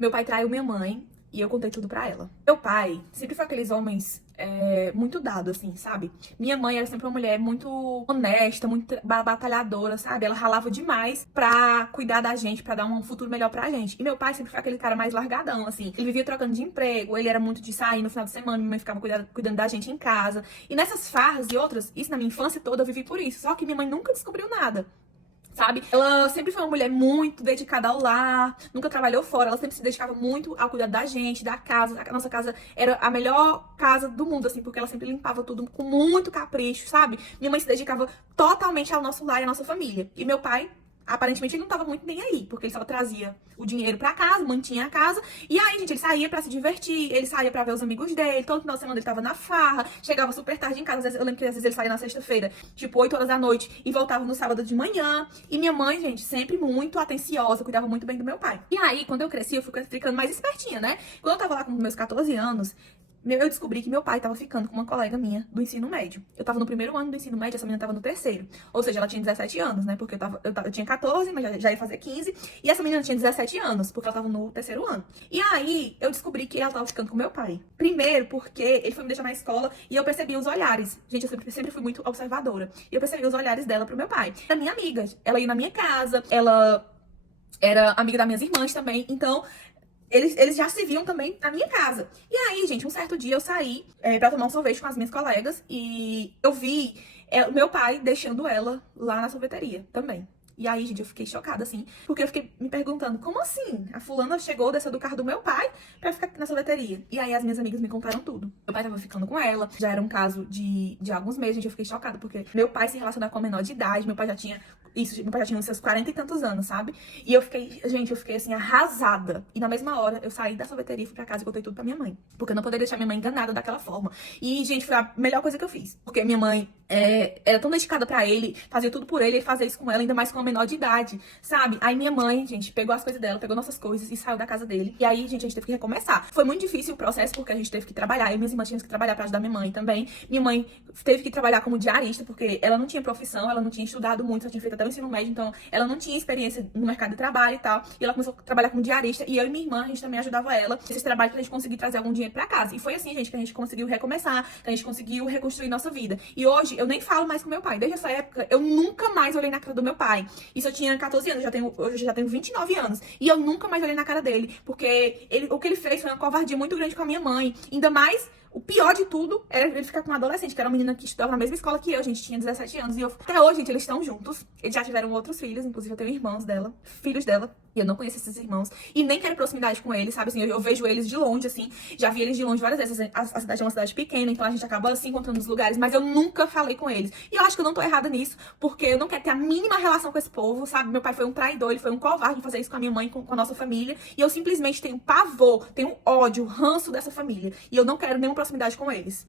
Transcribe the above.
Meu pai traiu minha mãe e eu contei tudo pra ela. Meu pai sempre foi aqueles homens muito dado, assim, sabe? Minha mãe era sempre uma mulher muito honesta, muito batalhadora, sabe? Ela ralava demais pra cuidar da gente, pra dar um futuro melhor pra gente. E meu pai sempre foi aquele cara mais largadão, assim. Ele vivia trocando de emprego, ele era muito de sair no final de semana, minha mãe ficava cuidando da gente em casa. E nessas farras e outras, isso na minha infância toda eu vivi por isso. Só que minha mãe nunca descobriu nada. Sabe? Ela sempre foi uma mulher muito dedicada ao lar, nunca trabalhou fora, ela sempre se dedicava muito ao cuidado da gente, da casa. A nossa casa era a melhor casa do mundo, assim, porque ela sempre limpava tudo com muito capricho, sabe? Minha mãe se dedicava totalmente ao nosso lar e à nossa família. E meu pai, aparentemente, ele não tava muito nem aí, porque ele só trazia o dinheiro pra casa, mantinha a casa. E aí, gente, ele saía pra se divertir, ele saía pra ver os amigos dele, todo final de semana ele tava na farra, chegava super tarde em casa. Às vezes, eu lembro que às vezes ele saía na sexta-feira, tipo 8 horas da noite, e voltava no sábado de manhã. E minha mãe, gente, sempre muito atenciosa, cuidava muito bem do meu pai. E aí, quando eu cresci, eu fui ficando mais espertinha, né? Quando eu tava lá com meus 14 anos, eu descobri que meu pai tava ficando com uma colega minha do ensino médio. Eu tava no primeiro ano do ensino médio, essa menina tava no terceiro. Ou seja, ela tinha 17 anos, né? Porque eu tinha 14, mas já ia fazer 15. E essa menina tinha 17 anos, porque ela tava no terceiro ano. E aí, eu descobri que ela tava ficando com meu pai. Primeiro, porque ele foi me deixar na escola e eu percebi os olhares. Gente, eu sempre fui muito observadora. E eu percebi os olhares dela pro meu pai. Era minha amiga. Ela ia na minha casa, ela era amiga das minhas irmãs também. Então, eles já se viam também na minha casa. E aí, gente, um certo dia eu saí pra tomar um sorvete com as minhas colegas e eu vi o meu pai deixando ela lá na sorveteria também. E aí, gente, eu fiquei chocada, assim, porque eu fiquei me perguntando, como assim? A fulana chegou, desceu do carro do meu pai pra ficar na sorveteria. E aí as minhas amigas me contaram tudo. Meu pai tava ficando com ela, já era um caso de alguns meses, gente, eu fiquei chocada, porque meu pai se relacionava com a menor de idade, meu pai já tinha uns seus 40 e tantos anos, sabe? E eu fiquei, gente, assim, arrasada. E na mesma hora, eu saí da sorveteria, fui pra casa e contei tudo pra minha mãe. Porque eu não poderia deixar minha mãe enganada daquela forma. E, gente, foi a melhor coisa que eu fiz. Porque minha mãe era tão dedicada pra ele, fazia tudo por ele, ele fazia isso com ela, ainda mais com a menor de idade, sabe? Aí minha mãe, gente, pegou as coisas dela, pegou nossas coisas e saiu da casa dele. E aí, gente, a gente teve que recomeçar. Foi muito difícil o processo, porque a gente teve que trabalhar. Eu e minhas irmãs tínhamos que trabalhar pra ajudar minha mãe também. Minha mãe teve que trabalhar como diarista, porque ela não tinha profissão, ela não tinha estudado muito, só tinha feito até o ensino médio, então ela não tinha experiência no mercado de trabalho e tal. E ela começou a trabalhar como diarista. E eu e minha irmã, a gente também ajudava ela nesse trabalho pra gente conseguir trazer algum dinheiro pra casa. E foi assim, gente, que a gente conseguiu recomeçar, que a gente conseguiu reconstruir nossa vida. E hoje, eu nem falo mais com meu pai. Desde essa época, eu nunca mais olhei na cara do meu pai. Isso eu tinha 14 anos, hoje eu já tenho 29 anos. E eu nunca mais olhei na cara dele. Porque o que ele fez foi uma covardia muito grande com a minha mãe. Ainda mais, o pior de tudo era ele ficar com uma adolescente, que era uma menina que estudava na mesma escola que eu, gente, tinha 17 anos. E até hoje, gente, eles estão juntos. Eles já tiveram outros filhos, inclusive eu tenho irmãos dela, filhos dela. E eu não conheço esses irmãos. E nem quero proximidade com eles, sabe? Assim, eu vejo eles de longe, assim. Já vi eles de longe várias vezes. A cidade é uma cidade pequena, então a gente acaba se encontrando nos lugares. Mas eu nunca falei com eles. E eu acho que eu não tô errada nisso, porque eu não quero ter a mínima relação com esse povo, sabe? Meu pai foi um traidor, ele foi um covarde em fazer isso com a minha mãe, com a nossa família. E eu simplesmente tenho pavor, tenho ódio, ranço dessa família. E eu não quero nenhuma proximidade com eles.